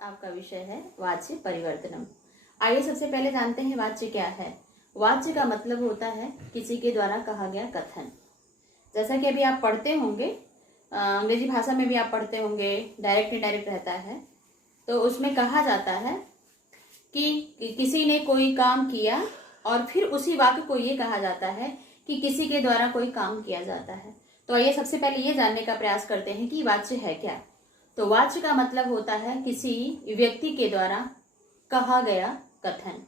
आपका विषय है वाच्य परिवर्तनम। आइए सबसे पहले जानते हैं वाच्य क्या है। वाच्य का मतलब होता है किसी के द्वारा कहा गया कथन। जैसा कि अभी आप पढ़ते होंगे, अंग्रेजी भाषा में भी आप पढ़ते होंगे, डायरेक्ट इनडायरेक्ट रहता है, तो उसमें कहा जाता है कि किसी ने कोई काम किया और फिर उसी वाक्य को ये कहा जाता है कि किसी के द्वारा कोई काम किया जाता है। तो आइए सबसे पहले ये जानने का प्रयास करते हैं कि वाच्य है क्या। तो वाच्य का मतलब होता है किसी व्यक्ति के द्वारा कहा गया कथन,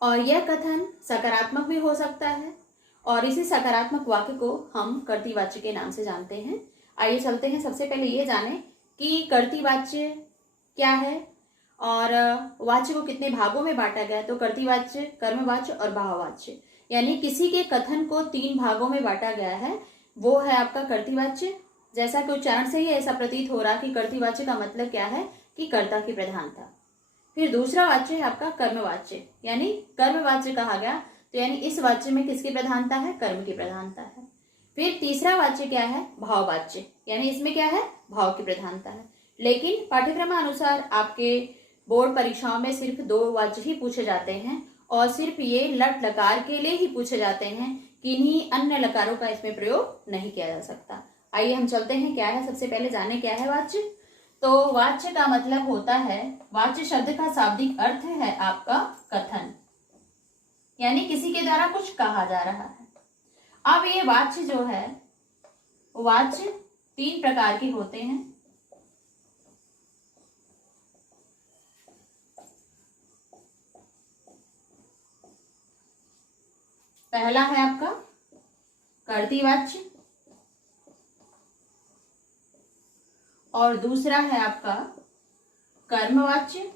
और यह कथन सकारात्मक भी हो सकता है और इसी सकारात्मक वाक्य को हम कर्तृवाच्य के नाम से जानते हैं। आइए चलते हैं, सबसे पहले ये जानें कि कर्तृवाच्य क्या है और वाच्य को कितने भागों में बांटा गया। तो कर्तृवाच्य, कर्मवाच्य और भाववाच्य, यानी किसी के कथन को 3 भागों में बांटा गया है। वो है आपका कर्तृवाच्य। जैसा कि उच्चारण से ही ऐसा प्रतीत हो रहा कि कर्तृवाच्य का मतलब क्या है कि कर्ता की प्रधानता। फिर दूसरा वाच्य है आपका कर्मवाच्य, यानी कर्मवाच्य कहा गया, तो यानी इस वाच्य में किसकी प्रधानता है, कर्म की प्रधानता है। फिर तीसरा वाच्य क्या है, भाववाच्य, यानी इसमें क्या है, भाव की प्रधानता है। लेकिन पाठ्यक्रमानुसार आपके बोर्ड परीक्षाओं में सिर्फ 2 वाच्य ही पूछे जाते हैं और सिर्फ ये लट लकार के लिए ही पूछे जाते हैं, किन्हीं अन्य लकारों का इसमें प्रयोग नहीं किया जा सकता। आइए हम चलते हैं, क्या है, सबसे पहले जाने क्या है वाच्य। तो वाच्य का मतलब होता है, वाच्य शब्द का शाब्दिक अर्थ है आपका कथन, यानी किसी के द्वारा कुछ कहा जा रहा है। अब ये वाच्य जो है, वाच्य 3 प्रकार के होते हैं। पहला है आपका कर्तृवाच्य और दूसरा है आपका कर्मवाच्य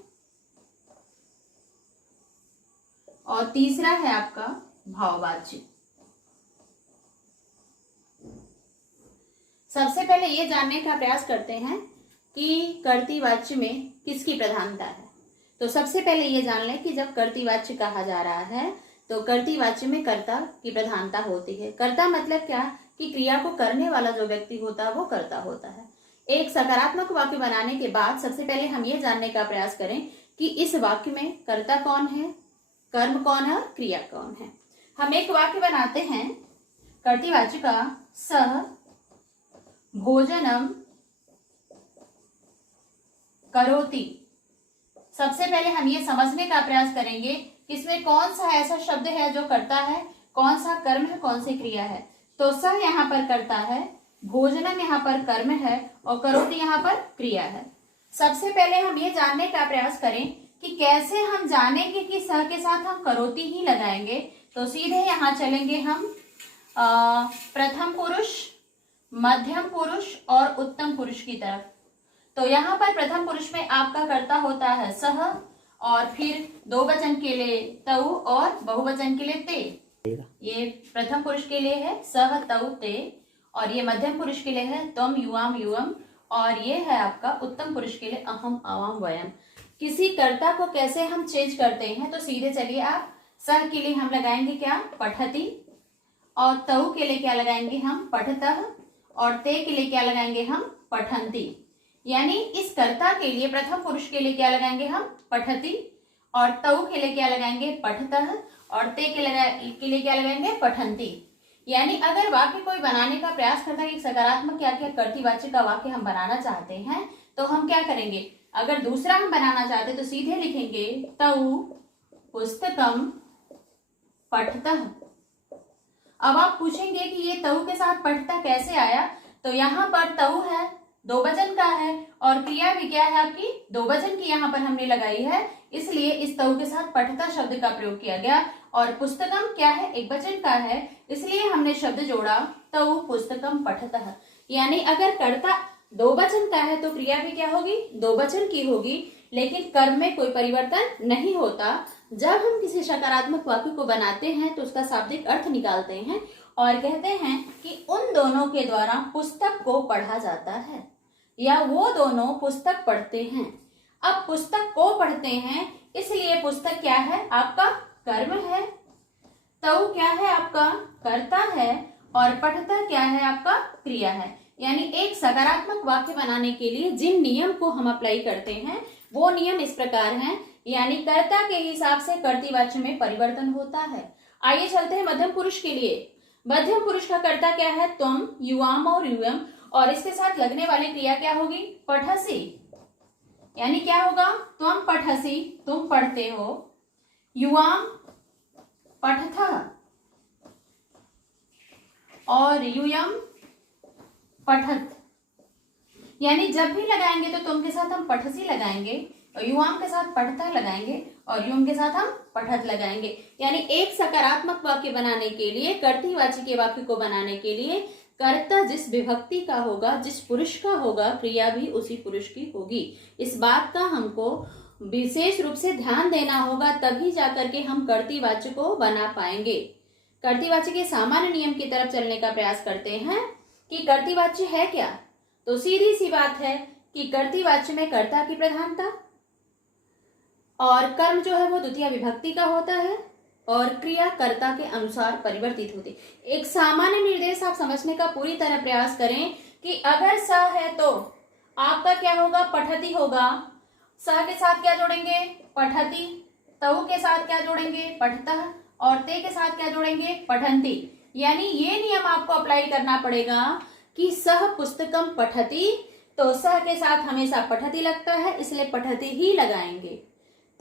और तीसरा है आपका भाववाच्य। सबसे पहले ये जानने का प्रयास करते हैं कि कर्तृवाच्य में किसकी प्रधानता है। तो सबसे पहले ये जान लें कि जब कर्तृवाच्य कहा जा रहा है तो कर्तृवाच्य में कर्ता की प्रधानता होती है। कर्ता मतलब क्या, कि क्रिया को करने वाला जो व्यक्ति होता है वो कर्ता होता है। एक सकारात्मक वाक्य बनाने के बाद सबसे पहले हम ये जानने का प्रयास करें कि इस वाक्य में कर्ता कौन है, कर्म कौन है और क्रिया कौन है। हम एक वाक्य बनाते हैं कर्तृवाच्य का, सह भोजनम करोति। सबसे पहले हम ये समझने का प्रयास करेंगे कि इसमें कौन सा ऐसा शब्द है जो कर्ता है, कौन सा कर्म है, कौन सी क्रिया है। तो सह यहाँ पर कर्ता है, भोजनम यहाँ पर कर्म है और करोति यहाँ पर क्रिया है। सबसे पहले हम ये जानने का प्रयास करें कि कैसे हम जानेंगे कि सह के साथ हम करोति ही लगाएंगे। तो सीधे यहाँ चलेंगे हम प्रथम पुरुष, मध्यम पुरुष और उत्तम पुरुष की तरफ। तो यहाँ पर प्रथम पुरुष में आपका कर्ता होता है सह, और फिर 2 वचन के लिए तौ और बहुवचन के लिए ते। ये प्रथम पुरुष के लिए है सह तौ ते, और ये मध्यम पुरुष के लिए है त्वम युवाम युवम, और ये है आपका उत्तम पुरुष के लिए अहम आवाम वयम। किसी कर्ता को कैसे हम चेंज करते हैं, तो सीधे चलिए आप, सह के लिए हम लगाएंगे क्या, पठति, और तौ के लिए क्या लगाएंगे हम, पठतः, और ते के लिए क्या लगाएंगे हम, पठन्ति। यानी इस कर्ता के लिए प्रथम पुरुष के लिए क्या लगाएंगे हम, पठति, और तौ के लिए क्या लगाएंगे, पठतः, और ते के लिए क्या लगाएंगे, पठन्ति। यानी अगर वाक्य कोई बनाने का प्रयास करता है कि सकारात्मक या कर्तृवाच्य का वाक्य हम बनाना चाहते हैं, तो हम क्या करेंगे, अगर दूसरा हम बनाना चाहते हैं तो सीधे लिखेंगे तौ पुस्तकम पठतः। अब आप पूछेंगे कि ये तौ के साथ पठता कैसे आया। तो यहाँ पर तौ है, 2 वचन का है, और क्रिया भी क्या है आपकी, 2 वचन की यहाँ पर हमने लगाई है, इसलिए इस तौ के साथ पठता शब्द का प्रयोग किया गया। और पुस्तकम क्या है, 1 वचन का है, इसलिए हमने शब्द जोड़ा तौ पुस्तकम पठतः। यानी अगर कर्ता 2 वचन का है तो क्रिया भी क्या होगी, 2 वचन की होगी, लेकिन कर्म में कोई परिवर्तन नहीं होता। जब हम किसी सकारात्मक वाक्य को बनाते हैं तो उसका शाब्दिक अर्थ निकालते हैं और कहते हैं कि उन दोनों के द्वारा पुस्तक को पढ़ा जाता है, या वो दोनों पुस्तक पढ़ते हैं। अब पुस्तक को पढ़ते हैं, इसलिए पुस्तक क्या है, आपका कर्म है, तौ क्या है, आपका कर्ता है, और पठता क्या है, आपका क्रिया है। यानी एक सकारात्मक वाक्य बनाने के लिए जिन नियम को हम अप्लाई करते हैं वो नियम इस प्रकार हैं, यानी कर्ता के हिसाब से कर्तृवाच्य में परिवर्तन होता है। आइए चलते हैं मध्यम पुरुष के लिए। मध्यम पुरुष का कर्ता क्या है? तुम, युवाम और यूयम, और इसके साथ लगने वाली क्रिया क्या होगी? पठसी। यानी क्या होगा? तुम पठसी, तुम पढ़ते हो, युवाम पठथ, और यूयम पठत। यानी जब भी लगाएंगे तो तुम के साथ हम पठसी लगाएंगे, और युवाम के साथ पठता लगाएंगे, और युम के साथ हम पठत लगाएंगे। यानी एक सकारात्मक वाक्य बनाने के लिए, कर्तृवाची के वाक्य को बनाने के लिए कर्ता जिस विभक्ति का होगा, जिस पुरुष का होगा, क्रिया भी उसी पुरुष की होगी। इस बात का हमको विशेष रूप से ध्यान देना होगा, तभी जाकर के हम कर्तृवाच्य को बना पाएंगे। कर्तृवाच्य के सामान्य नियम की तरफ चलने का प्रयास करते हैं कि कर्तृवाच्य है क्या। तो सीधी सी बात है कि कर्तृवाच्य में कर्ता की प्रधानता, और कर्म जो है वो द्वितीय विभक्ति का होता है, और क्रिया कर्ता के अनुसार परिवर्तित होती। एक सामान्य निर्देश आप समझने का पूरी तरह प्रयास करें कि अगर स है तो आपका क्या होगा? पठती होगा। स के साथ क्या जोड़ेंगे? पठती। तऊ के साथ क्या जोड़ेंगे? पठतः। और ते के साथ क्या जोड़ेंगे? पठंती। यानी ये नियम आपको अप्लाई करना पड़ेगा कि सह पुस्तकम पठती, तो सह के साथ हमेशा पठती लगता है, इसलिए पठती ही लगाएंगे।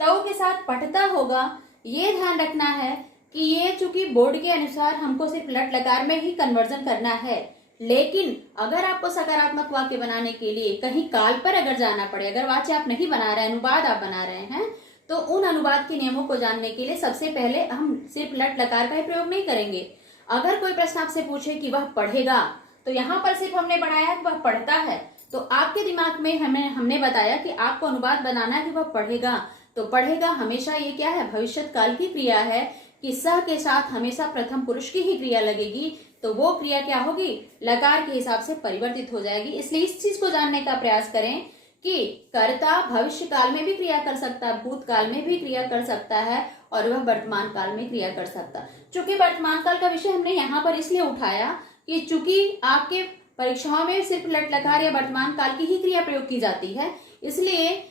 तऊ के साथ पठता होगा। ये ध्यान रखना है कि ये चूंकि बोर्ड के अनुसार हमको सिर्फ लट लकार में ही कन्वर्जन करना है, लेकिन अगर आपको सकारात्मक वाक्य बनाने के लिए कहीं काल पर अगर जाना पड़े, अगर वाच्य आप नहीं बना रहे हैं, अनुवाद आप बना रहे हैं, तो उन अनुवाद के नियमों को जानने के लिए सबसे पहले हम सिर्फ लट लकार का ही प्रयोग नहीं करेंगे। अगर कोई प्रश्न आपसे पूछे कि वह पढ़ेगा, तो यहाँ पर सिर्फ हमने बनाया है कि वह पढ़ता है, तो आपके दिमाग में हमने बताया कि आपको अनुवाद बनाना है कि वह पढ़ेगा। तो पढ़ेगा हमेशा ये क्या है? भविष्यत काल की क्रिया है कि सह के साथ हमेशा प्रथम पुरुष की ही क्रिया लगेगी, तो वो क्रिया क्या होगी? लकार के हिसाब से परिवर्तित हो जाएगी। इसलिए इस चीज को जानने का प्रयास करें कि कर्ता भविष्य काल में भी क्रिया कर सकता है, भूतकाल में भी क्रिया कर सकता है, और वह वर्तमान काल में क्रिया कर सकता है। चूंकि वर्तमान काल का विषय हमने यहाँ पर इसलिए उठाया कि चूंकि आपके परीक्षाओं में सिर्फ लट लकार या वर्तमान काल की ही क्रिया प्रयोग की जाती है, इसलिए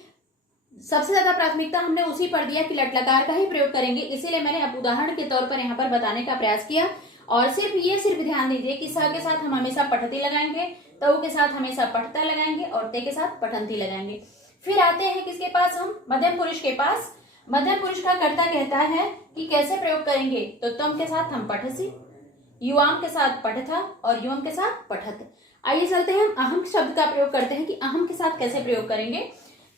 सबसे ज्यादा प्राथमिकता हमने उसी पर दिया कि लट लकार का ही प्रयोग करेंगे। इसीलिए मैंने अब उदाहरण के तौर पर यहाँ पर बताने का प्रयास किया। और सिर्फ ध्यान दीजिए कि स के साथ हम हमेशा पठती लगाएंगे, तऊ के साथ हमेशा पठता लगाएंगे, और ते के साथ पठंती लगाएंगे। फिर आते हैं किसके पास? हम मध्यम पुरुष के पास। मध्यम पुरुष का कर्ता कहता है कि कैसे प्रयोग करेंगे? तो तुम के साथ हम पठसी, युवाम के साथ पठथा, और युवम के साथ पठत। आइए चलते हैं, हम अहम शब्द का प्रयोग करते हैं कि अहम के साथ कैसे प्रयोग करेंगे।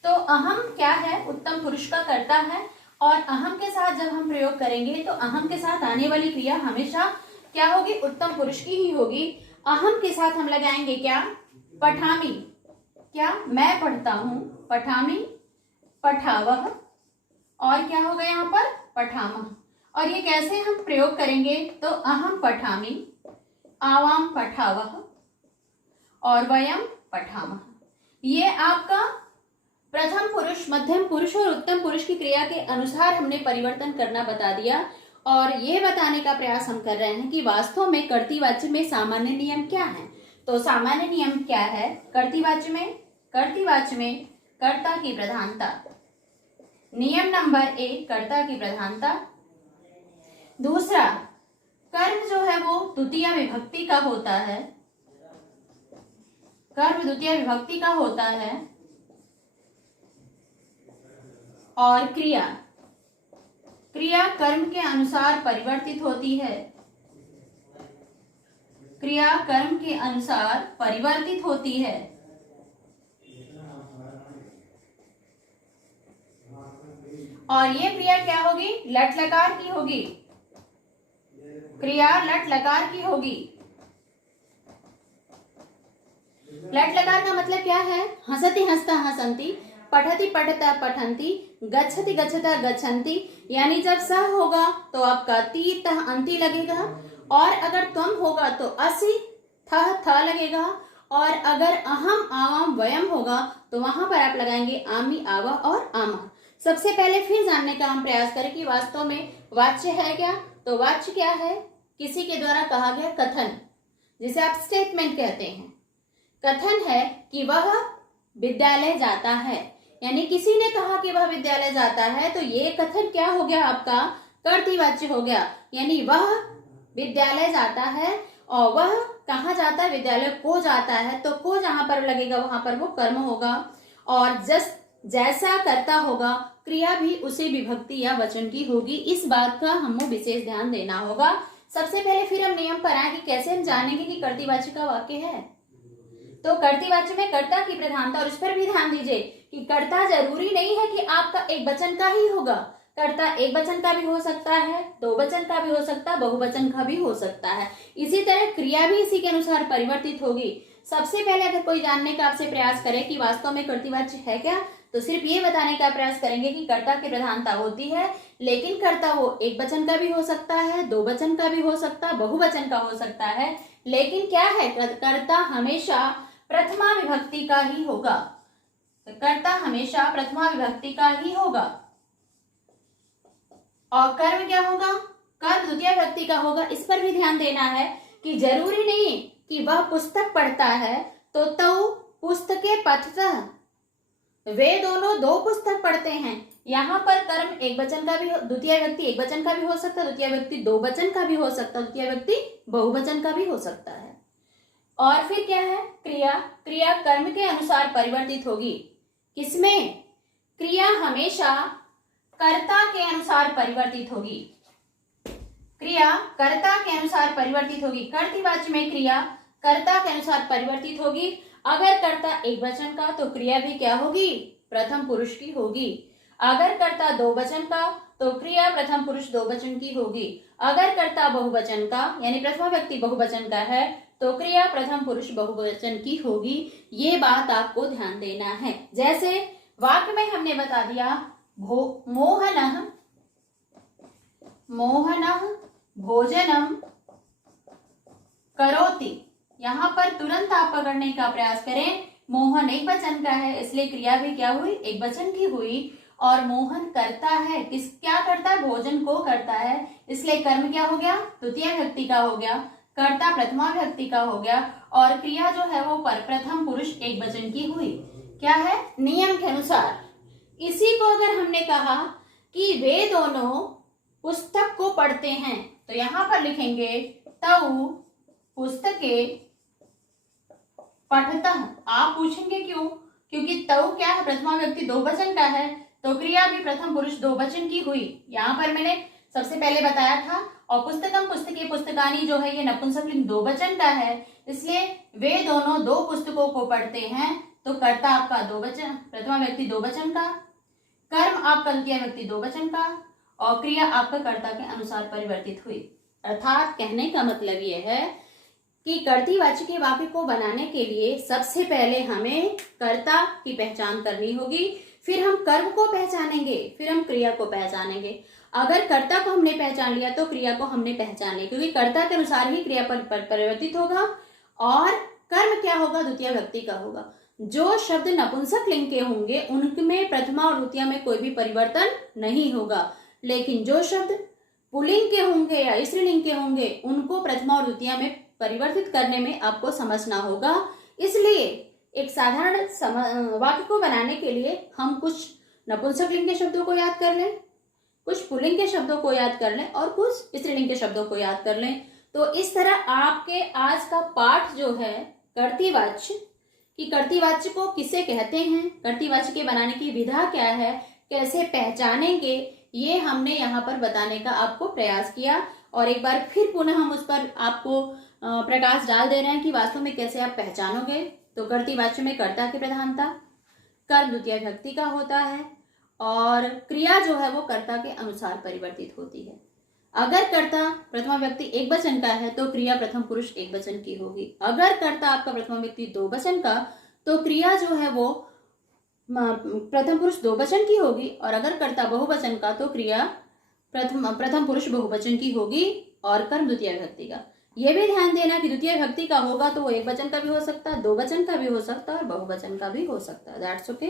तो अहम क्या है? उत्तम पुरुष का कर्ता है, और अहम के साथ जब हम प्रयोग करेंगे तो अहम के साथ आने वाली क्रिया हमेशा क्या होगी? उत्तम पुरुष की ही होगी। अहम के साथ हम लगाएंगे क्या? पठामी। क्या? मैं पढ़ता हूं, पठामी, पठावह, और क्या होगा यहाँ पर? पठामह। और ये कैसे हम प्रयोग करेंगे? तो अहम पठामी, आवाम पठावह, और वयम पठामह। ये आपका प्रथम पुरुष, मध्यम पुरुष और उत्तम पुरुष की क्रिया के अनुसार हमने परिवर्तन करना बता दिया, और ये बताने का प्रयास हम कर रहे हैं कि वास्तव में कर्तृवाच्य में सामान्य नियम क्या है। तो सामान्य नियम क्या है कर्तृवाच्य में? कर्तृवाच्य में कर्ता की प्रधानता। नियम नंबर 1, कर्ता की प्रधानता। दूसरा, कर्म जो है वो द्वितीय विभक्ति का होता है। कर्म द्वितीय विभक्ति का होता है। और क्रिया कर्म के अनुसार परिवर्तित होती है। क्रिया कर्म के अनुसार परिवर्तित होती है। और ये क्रिया क्या होगी? लट लकार की होगी। क्रिया लट लकार की होगी। लट लकार का मतलब क्या है? हंसती हंसता हंसंती, पठती पठता पठंती, गच्छति गच्छता गच्छन्ति। यानी जब स होगा तो आपका ती तह अंति लगेगा, और अगर तुम होगा तो असि थह थ लगेगा, और अगर अहम आवाम वयम होगा तो वहां पर आप लगाएंगे आमी आवा और आमा। सबसे पहले फिर जानने का हम प्रयास करें कि वास्तव में वाच्य है क्या। तो वाच्य क्या है? किसी के द्वारा कहा गया कथन, जिसे आप स्टेटमेंट कहते हैं। कथन है कि वह विद्यालय जाता है, यानी किसी ने कहा कि वह विद्यालय जाता है, तो ये कथन क्या हो गया आपका, कर्तृवाच्य हो गया। यानी वह विद्यालय जाता है और वह कहाँ जाता है, विद्यालय को जाता है, तो को जहां पर लगेगा वहां पर वो कर्म होगा, और जैसा करता होगा क्रिया भी उसी विभक्ति या वचन की होगी। इस बात का हमें विशेष ध्यान देना होगा। सबसे पहले फिर हम नियम पर आए कि कैसे हम जानेंगे कि कर्तृवाच्य का वाक्य है। तो कर्तृवाच्य में कर्ता की प्रधानता, और इस पर भी ध्यान दीजिए कि कर्ता जरूरी नहीं है कि आपका एक वचन का ही होगा। कर्ता एक वचन का भी हो सकता है, दो वचन का भी हो सकता है, बहुवचन का भी हो सकता है। इसी तरह क्रिया भी इसी के अनुसार परिवर्तित होगी। सबसे पहले अगर कोई जानने का आपसे प्रयास करे कि वास्तव में कर्तृवाच्य है क्या, तो सिर्फ ये बताने का प्रयास करेंगे कि कर्ता की प्रधानता होती है, लेकिन कर्ता वो एक वचन का भी हो सकता है, दो वचन का भी हो सकता है, बहुवचन का हो सकता है, लेकिन क्या है, कर्ता हमेशा प्रथमा विभक्ति का ही होगा। कर्ता हमेशा प्रथमा विभक्ति का ही होगा। और कर्म क्या होगा, कर्म द्वितीय विभक्ति का होगा। इस पर भी ध्यान देना है कि जरूरी नहीं कि वह पुस्तक पढ़ता है तो पुस्तकें पठतः, वे दोनों दो पुस्तक पढ़ते हैं। यहाँ पर कर्म एक वचन का भी, द्वितीय व्यक्ति एक वचन का भी हो सकता है, द्वितीय व्यक्ति दो वचन का भी हो सकता है, द्वितीय व्यक्ति बहुवचन का भी हो सकता है। और फिर क्या है, क्रिया। क्रिया कर्म के अनुसार परिवर्तित होगी। किसमें, क्रिया हमेशा कर्ता के अनुसार परिवर्तित होगी। क्रिया कर्ता के अनुसार परिवर्तित होगी। कर्तृवाच्य में क्रिया कर्ता के अनुसार परिवर्तित होगी। अगर कर्ता एक वचन का तो क्रिया भी क्या होगी, प्रथम पुरुष की होगी। अगर कर्ता दो वचन का तो क्रिया प्रथम पुरुष दो वचन की होगी। अगर कर्ता बहुवचन का यानी प्रथमा व्यक्ति बहुवचन का है तो क्रिया प्रथम पुरुष बहुवचन की होगी। ये बात आपको ध्यान देना है। जैसे वाक्य में हमने बता दिया, मोहनः भोजनम करोति। यहाँ पर तुरंत आप पकड़ने का प्रयास करें। मोहन एक वचन का है, इसलिए क्रिया भी क्या हुई, एक वचन की हुई। और मोहन करता है, क्या करता है, भोजन को करता है, इसलिए कर्म क्या हो गया, द्वितीय व्यक्ति का हो गया। कर्ता प्रथमा व्यक्ति का हो गया। और क्रिया जो है वो प्रथम पुरुष एक वचन की हुई। क्या है, नियम के अनुसार। इसी को अगर हमने कहा कि वे दोनों पुस्तक को पढ़ते हैं, तो यहां पर लिखेंगे तौ पुस्तके पठतः। आप पूछेंगे क्यों, क्योंकि तौ क्या है, प्रथमा व्यक्ति दो वचन का है, तो क्रिया भी प्रथम पुरुष दो वचन की हुई। यहाँ पर मैंने सबसे पहले बताया था। और पुस्तकम पुस्तके पुस्तकानी जो है ये नपुंसकलिंग दो वचन का है, इसलिए वे दोनों दो पुस्तकों को पढ़ते हैं, तो कर्ता आपका दो वचन, प्रथमा व्यक्ति दो वचन का, कर्म आपका द्वितीय व्यक्ति दो वचन का, और क्रिया आपका कर्ता के अनुसार परिवर्तित हुई। अर्थात कहने का मतलब यह है कि कर्तृवाच्य के वाक्य को बनाने के लिए सबसे पहले हमें कर्ता की पहचान करनी होगी, फिर हम कर्म को पहचानेंगे, फिर हम क्रिया को पहचानेंगे। अगर कर्ता को हमने पहचान लिया तो क्रिया को हमने पहचान लिया, क्योंकि कर्ता के अनुसार ही क्रिया पर परिवर्तित होगा। और कर्म क्या होगा, द्वितीय व्यक्ति का होगा। जो शब्द नपुंसक लिंग के होंगे उनमें प्रथमा और द्वितीय में कोई भी परिवर्तन नहीं होगा, लेकिन जो शब्द पुल्लिंग के होंगे या स्त्रीलिंग के होंगे उनको प्रथमा और द्वितीय में परिवर्तित करने में आपको समझना होगा। इसलिए एक साधारण वाक्य को बनाने के लिए हम कुछ नपुंसक लिंग के शब्दों को याद कर लें, कुछ पुल्लिंग के शब्दों को याद कर लें और कुछ स्त्रीलिंग के शब्दों को याद कर लें। तो इस तरह आपके आज का पाठ जो है कर्तृवाच्य कि कर्तृवाच्य को किसे कहते हैं, कर्तृवाच्य के बनाने की विधा क्या है, कैसे पहचानेंगे, ये हमने यहाँ पर बताने का आपको प्रयास किया। और एक बार फिर पुनः हम उस पर आपको प्रकाश डाल दे रहे हैं कि वास्तव में कैसे आप पहचानोगे। तो कर्तृवाच्य में कर्ता की प्रधानता, कर्म द्वितीय व्यक्ति का होता है और क्रिया जो है वो कर्ता के अनुसार परिवर्तित होती है। अगर कर्ता प्रथमा व्यक्ति एक वचन का है तो क्रिया प्रथम पुरुष एक वचन की होगी। अगर कर्ता आपका प्रथमा व्यक्ति दो वचन का तो क्रिया जो है वो प्रथम पुरुष दो वचन की होगी। और अगर कर्ता बहुवचन का तो क्रिया प्रथम पुरुष बहुवचन की होगी और कर्म द्वितीय व्यक्ति का। यह भी ध्यान देना कि द्वितीय व्यक्ति का होगा तो वो एक वचन का भी हो सकता है, दो वचन का भी हो सकता है और बहुवचन का भी हो सकता है। That's okay.